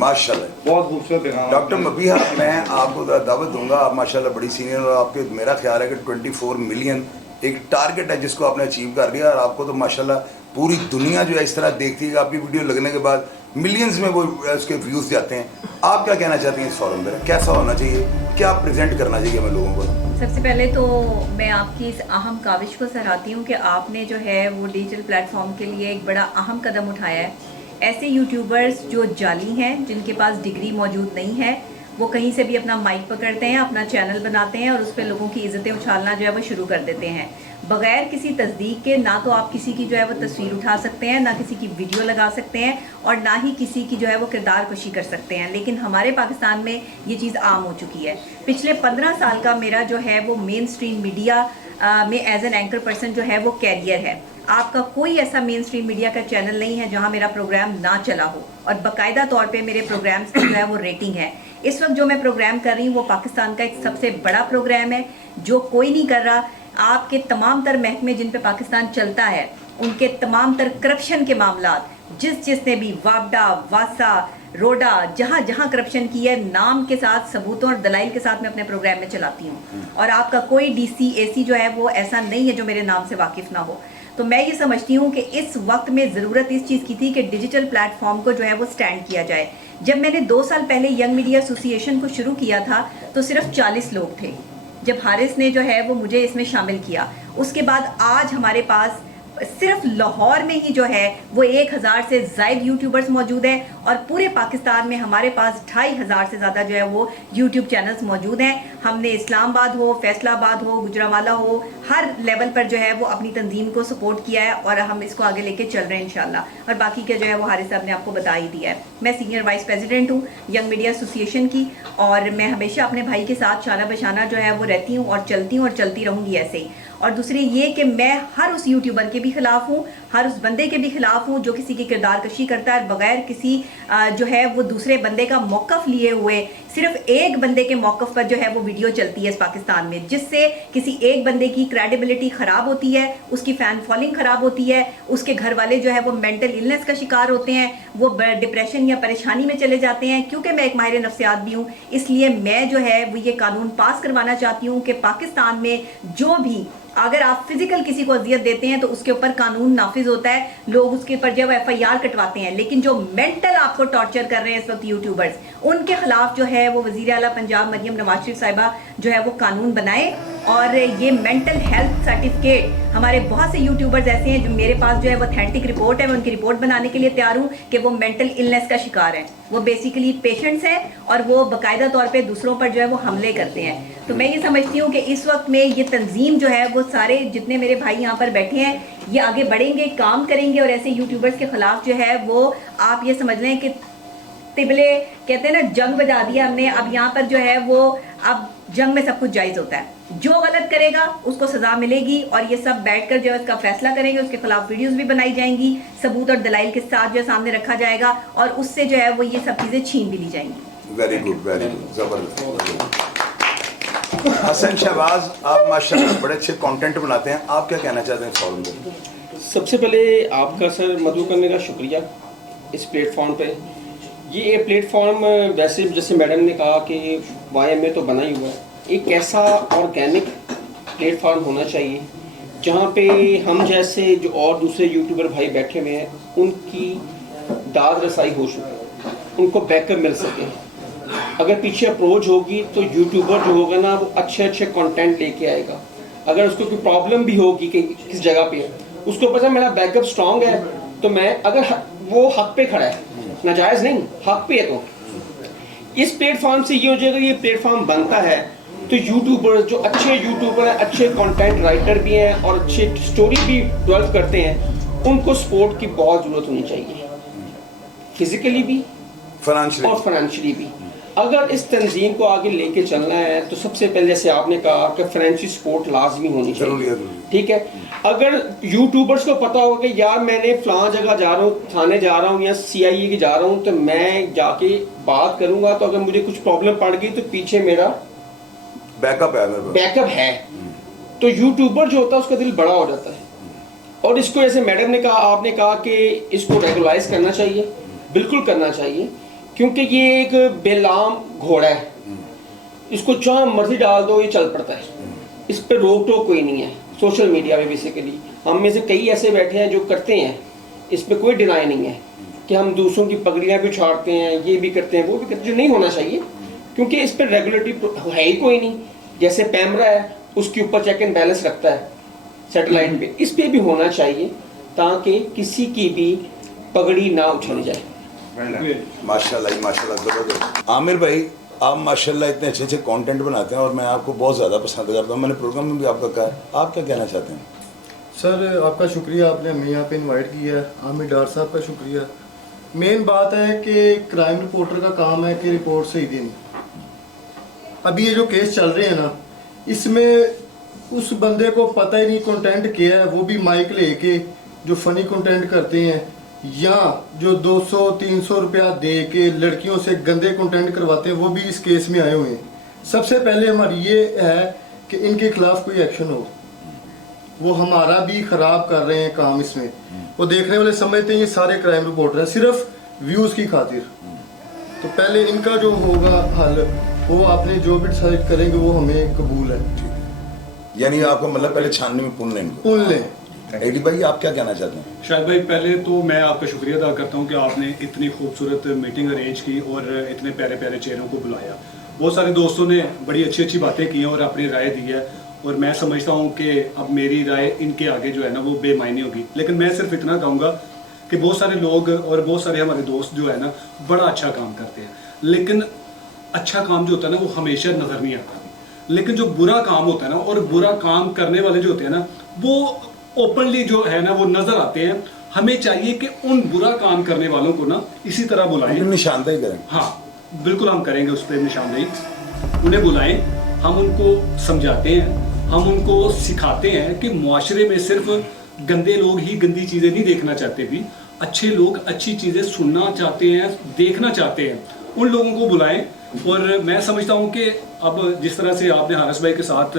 माशाल्लाह, बहुत खूबसूरत पैगाम। डॉक्टर मबीहा, मैं आपको दावत दूंगा, आप माशाल्लाह बड़ी सीनियर और आपके, मेरा ख्याल है कि 24 मिलियन एक टारगेट है जिसको आपने अचीव कर दिया, और आपको तो माशाल्लाह पूरी दुनिया जो है इस तरह देखती है कि आपकी वीडियो लगने के बाद मिलियंस में वो उसके व्यूज़ जाते हैं। आप क्या कहना चाहती हैं इस फॉरम पर, कैसा होना चाहिए, क्या प्रेजेंट करना चाहिए हमें लोगों को? सबसे पहले तो मैं आपकी इस अहम काविश को सराहती हूँ कि आपने जो है वो डिजिटल प्लेटफॉर्म के लिए एक बड़ा अहम कदम उठाया है। ऐसे यूट्यूबर्स जो जाली हैं, जिनके पास डिग्री मौजूद नहीं है, वो कहीं से भी अपना माइक पकड़ते हैं, अपना चैनल बनाते हैं और उस पर लोगों की इज़्ज़तें उछालना जो है वो शुरू कर देते हैं बग़ैर किसी तस्दीक के। ना तो आप किसी की जो है वो तस्वीर उठा सकते हैं, ना किसी की वीडियो लगा सकते हैं, और ना ही किसी की जो है वो किरदार कशी कर सकते हैं। लेकिन हमारे पाकिस्तान में ये चीज़ आम हो चुकी है। पिछले 15 साल का मेरा जो है वो मेन स्ट्रीम मीडिया में एज एन एंकर पर्सन जो है वो कैरियर है। आपका कोई ऐसा मेन स्ट्रीम मीडिया का चैनल नहीं है जहां मेरा प्रोग्राम ना चला हो, और बाकायदा तौर पे मेरे प्रोग्राम्स की जो है वो रेटिंग है। इस वक्त जो मैं प्रोग्राम कर रही हूँ वो पाकिस्तान का एक सबसे बड़ा प्रोग्राम है जो कोई नहीं कर रहा। आपके तमाम तर महकमे जिन पे पाकिस्तान चलता है, उनके तमाम तर करप्शन के मामला, जिसने भी वापडा, वासा, रोडा, जहाँ जहाँ करप्शन की है, नाम के साथ, सबूतों और दलाइल के साथ मैं अपने प्रोग्राम में चलाती हूँ। और आपका कोई डीसी एसी जो है वो ऐसा नहीं है जो मेरे नाम से वाकिफ़ ना हो। तो मैं ये समझती हूँ कि इस वक्त में ज़रूरत इस चीज़ की थी कि डिजिटल प्लेटफॉर्म को जो है वो स्टैंड किया जाए। जब मैंने 2 साल पहले यंग मीडिया एसोसिएशन को शुरू किया था तो सिर्फ 40 लोग थे। जब हारिस ने जो है वो मुझे इसमें शामिल किया, उसके बाद आज हमारे पास सिर्फ लाहौर में ही जो है वो 1000 से ज़ायद यूट्यूबर्स मौजूद हैं, और पूरे पाकिस्तान में हमारे पास 2500 से ज़्यादा जो है वो यूट्यूब चैनल्स मौजूद हैं। हमने इस्लामाबाद हो, फैसलाबाद हो, गुजरांवाला हो, हर लेवल पर जो है वो अपनी तंजीम को सपोर्ट किया है, और हम इसको आगे लेके चल रहे हैं इंशाल्लाह। और बाकी के जो है वो हारिस साहब ने आपको बता ही दिया है। मैं सीनियर वाइस प्रेसिडेंट हूँ यंग मीडिया एसोसिएशन की, और मैं हमेशा अपने भाई के साथ शाना बशाना जो है वो रहती हूँ और चलती हूँ और चलती रहूँगी ऐसे ही। और दूसरी ये कि मैं हर उस यूट्यूबर के भी खिलाफ हूँ, हर उस बंदे के भी खिलाफ हूँ जो किसी की किरदार कशी करता है बगैर किसी जो है वो दूसरे बंदे का मौक़िफ़ लिए हुए। सिर्फ एक बंदे के मौक़िफ़ पर जो है वो वीडियो चलती है इस पाकिस्तान में, जिससे किसी एक बंदे की क्रेडिबिलिटी ख़राब होती है, उसकी फ़ैन फॉलोइंग ख़राब होती है, उसके घर वाले जो है वो मेंटल इलनेस का शिकार होते हैं, वो डिप्रेशन या परेशानी में चले जाते हैं। क्योंकि मैं एक माहिर नफ्सियात भी हूँ, इसलिए मैं जो है वो ये कानून पास करवाना चाहती हूँ कि पाकिस्तान में जो भी, अगर आप फिजिकल किसी को अजियत देते हैं तो उसके ऊपर कानून नाफिज होता है, लोग उसके ऊपर जो है FIR कटवाते हैं। लेकिन जो मेंटल आपको टॉर्चर कर रहे हैं इस वक्त यूट्यूबर्स, उनके खिलाफ जो है वो वज़ीर आला पंजाब मरियम नवाज शरीफ साहिबा जो है वो कानून बनाए। और ये मेंटल हेल्थ सर्टिफिकेट, हमारे बहुत से यूट्यूबर्स ऐसे हैं जो मेरे पास जो है वो ऑथेंटिक रिपोर्ट है, मैं उनकी रिपोर्ट बनाने के लिए तैयार हूँ कि वो मेंटल इलनेस का शिकार हैं, वो बेसिकली पेशेंट्स हैं और वो बाकायदा तौर पे दूसरों पर जो है वो हमले करते हैं। तो मैं ये समझती हूँ कि इस वक्त में ये तंजीम जो है वो सारे जितने मेरे भाई यहाँ पर बैठे हैं, ये आगे बढ़ेंगे, काम करेंगे, और ऐसे यूट्यूबर्स के खिलाफ जो है वो आप ये समझ लें कि तिबले कहते हैं ना, जंग बजा दिया हमने। अब यहाँ पर जो है वो अब जंग में सब कुछ जायज़ होता है, जो गलत करेगा उसको सज़ा मिलेगी, और ये सब बैठकर जो है उसका फैसला करेंगे, उसके खिलाफ वीडियोस भी बनाई जाएंगी, सबूत और दलाइल के साथ जो सामने रखा जाएगा, और उससे जो है वो ये सब चीज़ें छीन भी ली जाएंगी। वेरी गुड, ज़बरदस्त। हसन शहबाज, आप माशाल्लाह बड़े अच्छे कंटेंट बनाते हैं, आप क्या कहना चाहते हैं फॉरम पर? सबसे पहले आपका सर मदऊ करने का शुक्रिया इस प्लेटफॉर्म पे। ये प्लेटफॉर्म वैसे जैसे मैडम ने कहा कि YMA तो बना ही हुआ है, एक ऐसा ऑर्गेनिक प्लेटफॉर्म होना चाहिए जहाँ पे हम जैसे जो और दूसरे यूट्यूबर भाई बैठे हुए हैं उनकी दाद रसाई हो सके, उनको बैकअप मिल सके। अगर पीछे अप्रोच होगी तो यूट्यूबर जो होगा ना वो अच्छे अच्छे कंटेंट लेके आएगा। अगर उसको कोई प्रॉब्लम भी होगी कि किस जगह पे, उसको पता मेरा बैकअप स्ट्रांग है, तो मैं अगर वो हक पे खड़ा है, नाजायज़ नहीं, हक पे है, तो इस प्लेटफॉर्म से ये हो जाएगा। ये प्लेटफॉर्म बनता है तो यूट्यूबर जो अच्छे यूट्यूबर हैं, अच्छे कंटेंट राइटर भी हैं और अच्छे स्टोरी भी डेवलप करते हैं, उनको सपोर्ट की बहुत ज़रूरत होनी चाहिए, फिजिकली भी और फाइनेंशियली भी। अगर इस तंजीम को आगे लेके चलना है तो सबसे पहले जैसे आपने कहा कि फाइनेंशियल सपोर्ट लाजमी होनी चाहिए, ठीक है। अगर यूट्यूबर्स को पता होगा कि यार मैंने फलां जगह जा रहा हूँ, थाने जा रहा हूँ या CIA की जा रहा हूँ, तो मैं जाके बात करूँगा, तो अगर मुझे कुछ प्रॉब्लम पड़ गई तो पीछे मेरा बैकअप है, तो यूट्यूबर जो होता है उसका दिल बड़ा हो जाता है। और इसको जैसे मैडम ने कहा, आपने कहा कि इसको रेगुलाइज करना चाहिए, बिल्कुल करना चाहिए, کیونکہ یہ ایک بےلام گھوڑا ہے, اس کو جہاں مرضی ڈال دو یہ چل پڑتا ہے, اس پہ روک ٹوک کوئی نہیں ہے. سوشل میڈیا پہ بیسیکلی ہم میں سے کئی ایسے بیٹھے ہیں جو کرتے ہیں, اس پہ کوئی ڈینائی نہیں ہے کہ ہم دوسروں کی پگڑیاں بھی چھاڑتے ہیں, یہ بھی کرتے ہیں, وہ بھی کرتے ہیں, جو نہیں ہونا چاہیے, کیونکہ اس پہ ریگولیٹری ہے ہی کوئی نہیں. جیسے پیمرا ہے اس کے اوپر چیک اینڈ بیلنس رکھتا ہے سیٹلائٹ پہ, اس پہ بھی ہونا چاہیے تاکہ کسی کی بھی پگڑی نہ اچھالی جائے. ماشاءاللہ ماشاءاللہ زبردست. عامر بھائی آپ ماشاءاللہ اتنے اچھے اچھے کانٹینٹ بناتے ہیں اور میں آپ کو بہت زیادہ پسند کرتا ہوں, میں نے پروگرام میں بھی آپ کا کہا ہے, آپ کیا کہنا چاہتے ہیں؟ سر آپ کا شکریہ, آپ نے ہمیں یہاں پہ انوائٹ کیا ہے. عامر ڈار صاحب کا شکریہ. مین بات ہے کہ کرائم رپورٹر کا کام ہے کہ رپورٹ صحیح دینی. ابھی یہ جو کیس چل رہے ہیں نا, اس میں اس بندے کو پتہ ہی نہیں کنٹینٹ کیا ہے, وہ بھی مائک لے کے جو فنی کنٹینٹ کرتے ہیں یا جو 200-300 روپیہ دے کے لڑکیوں سے گندے کنٹینٹ کرواتے ہیں, وہ بھی اس کیس میں آئے ہوئے ہیں. سب سے پہلے ہماری یہ ہے کہ ان کے خلاف کوئی ایکشن ہو. وہ ہمارا بھی خراب کر رہے ہیں کام اس میں. وہ دیکھنے والے سمجھتے ہیں یہ سارے کرائم رپورٹر ہیں صرف ویوز کی خاطر. تو پہلے ان کا جو ہوگا حل, وہ آپ نے جو بھی ڈیسائیڈ کریں گے وہ ہمیں قبول ہے. یعنی آپ کا مطلب پہلے چھاننے میں پن لیں گے. پن لیں. ایڈی بھائی آپ کیا کہنا چاہتے ہیں؟ شاہد بھائی پہلے تو میں آپ کا شکریہ ادا کرتا ہوں کہ آپ نے اتنی خوبصورت میٹنگ ارینج کی اور اتنے پیارے پیارے چہروں کو بلایا. بہت سارے دوستوں نے بڑی اچھی اچھی باتیں کی ہیں اور اپنی رائے دی ہے, اور میں سمجھتا ہوں کہ اب میری رائے ان کے آگے جو ہے نا وہ بے معنی ہوگی. لیکن میں صرف اتنا کہوں گا کہ بہت سارے لوگ اور بہت سارے ہمارے دوست جو ہے نا بڑا اچھا کام کرتے ہیں, لیکن اچھا کام جو ہوتا ہے نا وہ ہمیشہ نظر نہیں آتا. لیکن جو برا کام ہوتا ہے نا, اور برا کام کرنے والے جو ہوتے ہیں نا وہ اوپنلی جو ہے نا وہ نظر آتے ہیں. ہمیں چاہیے کہ ان برا کام کرنے والوں کو نا اسی طرح بلائیں, نشاندہی کریں. ہاں بالکل ہم کریں گے اس پہ نشاندہی. انہیں بلائیں, ہم ان کو سمجھاتے ہیں, ہم ان کو سکھاتے ہیں کہ معاشرے میں صرف گندے لوگ ہی گندی چیزیں نہیں دیکھنا چاہتے, بھی اچھے لوگ اچھی چیزیں سننا چاہتے ہیں, دیکھنا چاہتے ہیں. ان لوگوں کو بلائیں. اور میں سمجھتا ہوں کہ اب جس طرح سے آپ نے حارث بھائی کے ساتھ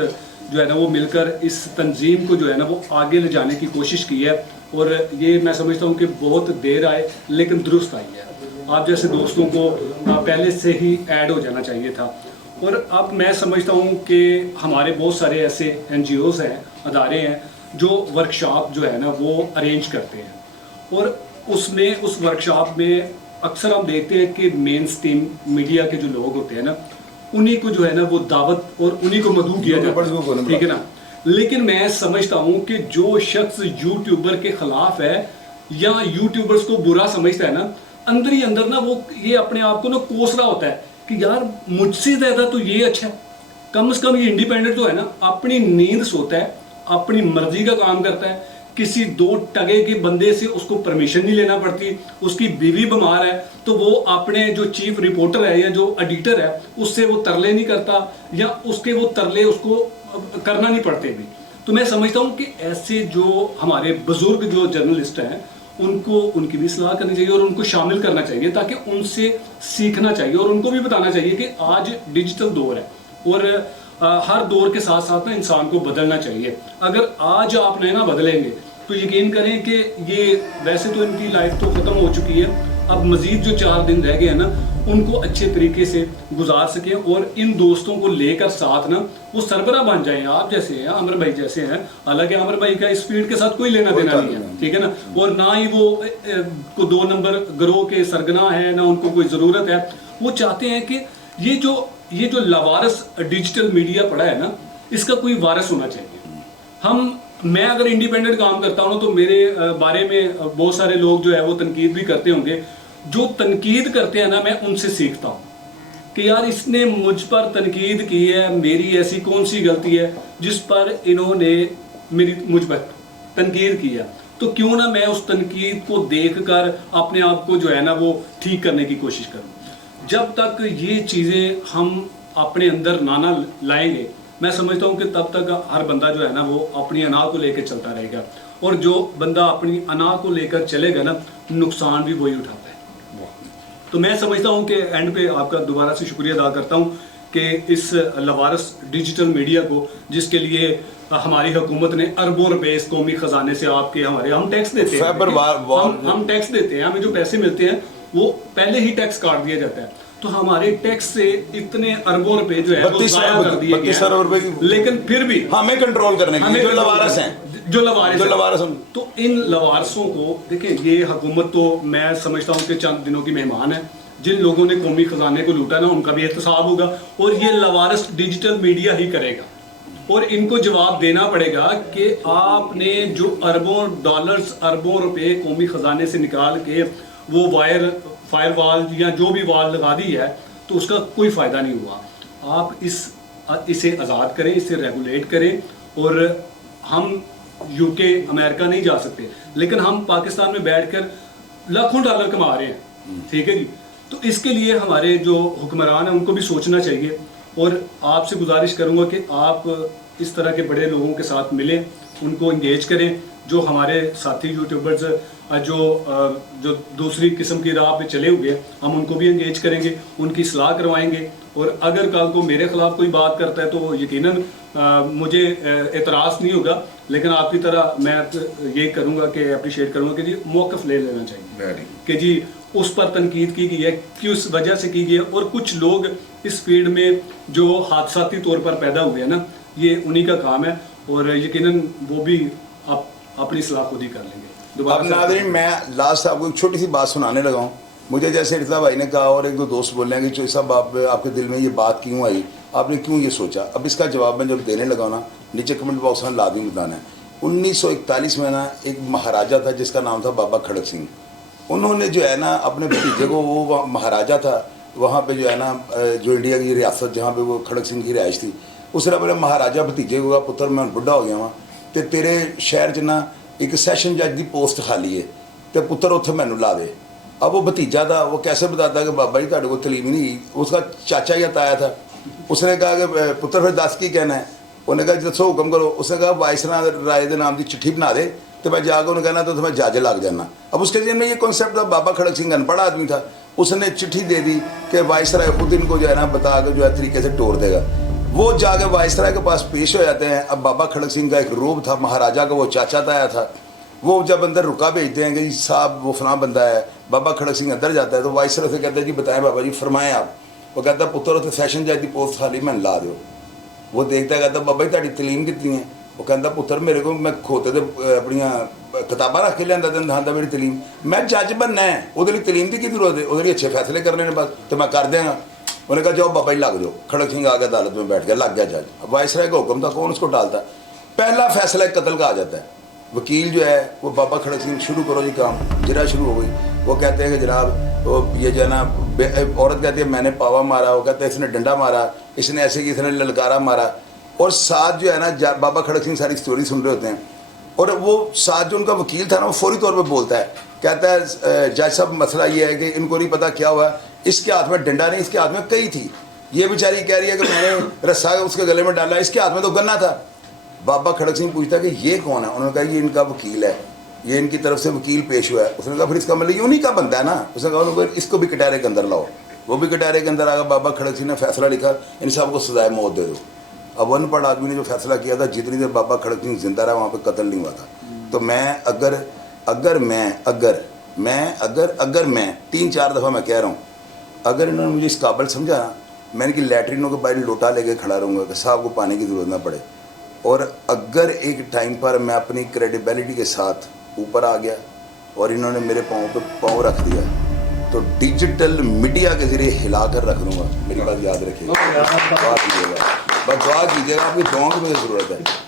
جو ہے نا وہ مل کر اس تنظیم کو جو ہے نا وہ آگے لے جانے کی کوشش کی ہے, اور یہ میں سمجھتا ہوں کہ بہت دیر آئے لیکن درست آئی ہے. آپ جیسے دوستوں کو پہلے سے ہی ایڈ ہو جانا چاہیے تھا. اور اب میں سمجھتا ہوں کہ ہمارے بہت سارے ایسے NGOs ہیں, ادارے ہیں جو ورکشاپ جو ہے نا وہ ارینج کرتے ہیں, اور اس ورکشاپ میں اکثر ہم دیکھتے ہیں کہ مین اسٹریم میڈیا کے جو لوگ ہوتے ہیں نا انہی کو جو ہے نا وہ دعوت اور انہی کو مدعو کیا جاتا ہے, ٹھیک ہے نا. لیکن میں سمجھتا ہوں کہ جو شخص یوٹیوبر کے خلاف ہے یا یوٹیوبرز کو برا سمجھتا ہے نا, اندر ہی اندر نا وہ یہ اپنے آپ کو نا کوس رہا ہوتا ہے کہ یار مجھ سے زیادہ تو یہ اچھا ہے. کم از کم یہ انڈیپینڈنٹ تو ہے نا, اپنی نیند سوتا ہے, اپنی مرضی کا کام کرتا ہے, کسی 2 ٹگے کے بندے سے اس کو پرمیشن نہیں لینا پڑتی. اس کی بیوی بیمار ہے تو وہ اپنے جو چیف رپورٹر ہے یا جو ایڈیٹر ہے اس سے وہ ترلے نہیں کرتا, یا اس کے وہ ترلے اس کو کرنا نہیں پڑتے بھی. تو میں سمجھتا ہوں کہ ایسے جو ہمارے بزرگ جو جرنلسٹ ہیں ان کو ان کی بھی اصلاح کرنی چاہیے اور ان کو شامل کرنا چاہیے, تاکہ ان سے سیکھنا چاہیے اور ان کو بھی بتانا چاہیے کہ آج ڈیجیٹل دور ہے اور ہر دور کے ساتھ ساتھ نا انسان کو بدلنا چاہیے. اگر آج آپ نہ بدلیں گے تو یقین کریں کہ یہ ویسے تو ان کی لائف تو ختم ہو چکی ہے, اب مزید جو 4 دن رہ گئے ہیں نا ان کو اچھے طریقے سے گزار سکیں اور ان دوستوں کو لے کر ساتھ نا وہ سربراہ بن جائیں. آپ جیسے ہیں, عامر بھائی جیسے ہیں, حالانکہ عامر بھائی کا اس فیلڈ کے ساتھ کوئی لینا دینا نہیں ہے, ٹھیک ہے نا, اور نہ ہی وہ 2 نمبر گروہ کے سرگنا ہیں, نہ ان کو کوئی ضرورت ہے. وہ چاہتے ہیں کہ یہ جو لاوارث ڈیجیٹل میڈیا پڑا ہے نا اس کا کوئی وارث ہونا چاہیے. میں اگر انڈیپینڈنٹ کام کرتا ہوں تو میرے بارے میں بہت سارے لوگ جو ہے وہ تنقید بھی کرتے ہوں گے. جو تنقید کرتے ہیں نا میں ان سے سیکھتا ہوں کہ یار اس نے مجھ پر تنقید کی ہے, میری ایسی کون سی غلطی ہے جس پر انہوں نے مجھ پر تنقید کی ہے, تو کیوں نہ میں اس تنقید کو دیکھ کر اپنے آپ کو جو ہے نا وہ ٹھیک کرنے کی کوشش کروں. جب تک یہ چیزیں ہم اپنے اندر نہ لائیں گے میں سمجھتا ہوں کہ تب تک ہر بندہ جو ہے نا وہ اپنی انا کو لے کے چلتا رہے گا, اور جو بندہ اپنی انا کو لے کر چلے گا نا نقصان بھی وہی اٹھاتا ہے. تو میں سمجھتا ہوں کہ اینڈ پہ آپ کا دوبارہ سے شکریہ ادا کرتا ہوں کہ اس لاوارث ڈیجیٹل میڈیا کو, جس کے لیے ہماری حکومت نے اربوں روپے اس قومی خزانے سے آپ کے ہم ٹیکس دیتے ہیں, ہم ٹیکس دیتے ہیں, ہمیں جو پیسے ملتے ہیں वो पहले ही टैक्स काट दिया जाता है। तो हमारे टैक्स से इतने अरबों रुपए जो है वो जाया कर दिए गए 32 अरब रुपए की, लेकिन फिर भी हमें कंट्रोल करने के लिए जो लवारस हैं, जो लवारस हैं। तो इन लवारसों को देखें, ये हुकूमत तो मैं समझता हूँ कि चंद दिनों की मेहमान है। जिन लोगों ने कौमी खजाने को लूटा ना, उनका भी एहतसाब होगा, और ये लवारस डिजिटल मीडिया ही करेगा, और इनको जवाब देना पड़ेगा कि आपने जो अरबों डॉलर्स, अरबों रुपए कौमी खजाने से निकाल के वो फायर वॉल या जो भी वॉल लगा दी है, तो उसका कोई फ़ायदा नहीं हुआ। आप इसे आज़ाद करें, इसे रेगुलेट करें, और हम यूके अमेरिका नहीं जा सकते, लेकिन हम पाकिस्तान में बैठकर लाखों डॉलर कमा रहे हैं, ठीक है जी। तो इसके लिए हमारे जो हुक्मरान हैं उनको भी सोचना चाहिए, और आपसे गुजारिश करूंगा कि आप इस तरह के बड़े लोगों के साथ मिलें, उनको इंगेज करें। जो हमारे साथी यूट्यूबर्स जो दूसरी किस्म की राह पे चले हुए हैं, हम उनको भी इंगेज करेंगे, उनकी सलाह करवाएंगे, और अगर कल को मेरे खिलाफ कोई बात करता है तो यकीनन मुझे एतराज़ नहीं होगा, लेकिन आपकी तरह मैं ये करूँगा कि अप्रिशिएट करूँगा कि जी मौक़िफ़ ले लेना चाहिए कि जी उस पर तनकीद की गई है, किस वजह से की गई है, और कुछ लोग इस फील्ड में जो हादसाती तौर पर पैदा हुए हैं ना, ये उन्हीं का काम है, और यकीनन वो भी आप अपनी सलाह खुद ही कर लेंगे। अब नाज़रीन, मैं लास्ट आपको एक छोटी सी बात सुनाने लगा हूँ। मुझे जैसे इरता भाई ने कहा और एक दो दोस्त बोल रहे हैं कि चोई साहब आपके दिल में ये बात क्यों आई, आपने क्यों ये सोचा। अब इसका जवाब मैं जब देने लगा ना, नीचे कमेंट बॉक्स में लाजमी बताना है। 1941 में ना एक महाराजा था जिसका नाम था बाबा खड़क सिंह। उन्होंने जो है ना अपने भतीजे को, वो महाराजा था वहाँ पे जो है ना, जो इंडिया की रियासत जहाँ पे वो खड़क सिंह की रिहाइश थी, उसने अपने महाराजा भतीजे को कहा, पुत्र मैं बुढ़ा हो गया वहाँ, तो तेरे शहर च ना एक सैशन जज की पोस्ट खाली है, तो पुत्र उत्थे मैनू ला दे। अब वो भतीजा था, वो कैसे बताता कि बाबा जी तुहाडे को तलीम ही नहीं, उसका चाचा या ताया था। उसने कहा कि पुत्र फिर दस की कहना है। उन्हें कहा दसो हुक्म करो। उसने कहा वाइसरा राय के नाम की चिट्ठी बना दे, तो मैं जाकर उन्हें कहना तो मैं जज लग जाना। अब उसके जहन में ये कॉन्सेप्ट था, बाबा खड़क सिंह अनपढ़ आदमी था, उसने चिट्ठी दे दी कि वाइसराय खुद इनको जो है ना बता के जो है तरीके से तोड़ देगा। वो जाके वाइसराय के पास पेश हो जाते हैं। अब बाबा खड़क सिंह का एक रोब था, महाराजा का वो चाचा ताया था, वो जब अंदर रुका भेजते हैं कि जी साहब वो फलां बंदा है, बाबा खड़क सिंह अंदर जाता है, तो वाइसराय से कहता है जी बताएं बाबा जी फरमाएं आप। वो कहता है पुत्र उत्थे सैशन जज की पोस्ट खाली मैंने ला दो। वो देखता है, कहता बाबा जी तुहाडी तलीम कितनी है। वो कहता पुत्र मेरे को मैं खोते ते अपनियां किताबां रख के लियांदा ते दिखांदा मेरी तलीम, मैं जज बनना है, ਉਹਦੇ ਲਈ तलीम की जरूरत है, ਉਹਦੇ ਲਈ अच्छे फैसले करने ने बस, तो मैं कर देंगा। उन्होंने कहा जाओ बाबा जी लग जाओ। खड़क सिंह आ गया अदालत में बैठ गया, लग गया जज। अब वाइसराय का हुक्म था, कौन उसको डालता। पहला फैसला कत्ल का आ जाता है। वकील जो है वो बाबा खड़क सिंह शुरू करो जी काम, जरा शुरू हो गई। वो कहते हैं कि जनाब वो ये जो है ना, औरत कहती है मैंने पावा मारा, वो कहते हैं इसने डंडा मारा, इसने ऐसे कि इसने ललकारा मारा, और साथ जो है ना बाबा खड़क सिंह सारी स्टोरी सुन रहे होते हैं, और वो साथ जो उनका वकील था ना वो फौरी तौर पे बोलता है, कहता है जज साहब मसला ये है कि इनको नहीं पता क्या हुआ, इसके हाथ में डंडा नहीं, इसके हाथ में कई थी। ये बेचारी कह रही है कि मैंने रस्सा उसके गले में डाला, इसके हाथ में तो गन्ना था। बाबा खड़क सिंह पूछता है कि ये कौन है। उन्होंने कहा ये इनका वकील है, ये इनकी तरफ से वकील पेश हुआ है। उसने कहा फिर इसका मतलब ये उन्हीं का बनता है ना। उसने कहा इसको भी कटारे के अंदर लाओ। वो भी कटारे के अंदर आ गया। बाबा खड़क सिंह ने फैसला लिखा, इन सब को सजाए मौत दे दो। अब अनपढ़ आदमी ने जो फैसला किया था, जितनी देर बाबा खड़क सिंह जिंदा रहा वहाँ पे कत्ल नहीं हुआ था। तो मैं अगर मैं 3-4 दफ़ा मैं कह रहा हूँ, अगर इन्होंने मुझे इस काबिल समझा ना, मैं इनकी लैटरिनों के बाहर लोटा लेके खड़ा रहूँगा कि साहब को पानी की ज़रूरत ना पड़े। और अगर एक टाइम पर मैं अपनी क्रेडिबिलिटी के साथ ऊपर आ गया और इन्होंने मेरे पाँव पे पाँव रख दिया, तो डिजिटल मीडिया के ज़रिए हिला कर रख दूँगा। मेरी बात याद रखिएगा, दुआ कीजिएगा, बस दुआ कीजिएगा, आपकी दुआओं की मुझे ज़रूरत है।